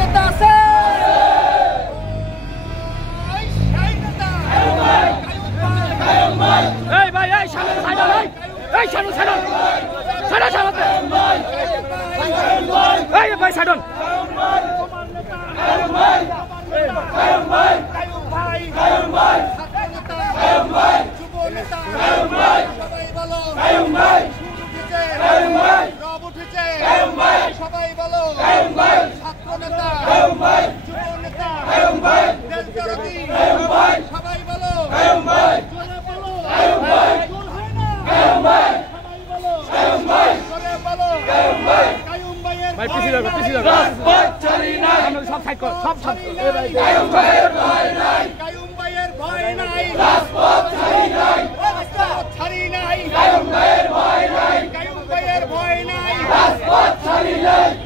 নেতা আছে এই ভাই এই সামনে সাইড ভাই এই সামনে সাইড সাইড সাইড এই ভাই সাইড সবাই বলো ছাত্র নেতা যুব নেতা সবাই বলো ভাই পিছিয়ে যাবে সব সাইড কর সব সব কায়ুম ভাইয়ের ভয় নাই রাজপথ ছাড়ি নাই কায়ুম ভাইয়ের ভয় নাই রাজপথ ছাড়ি নাই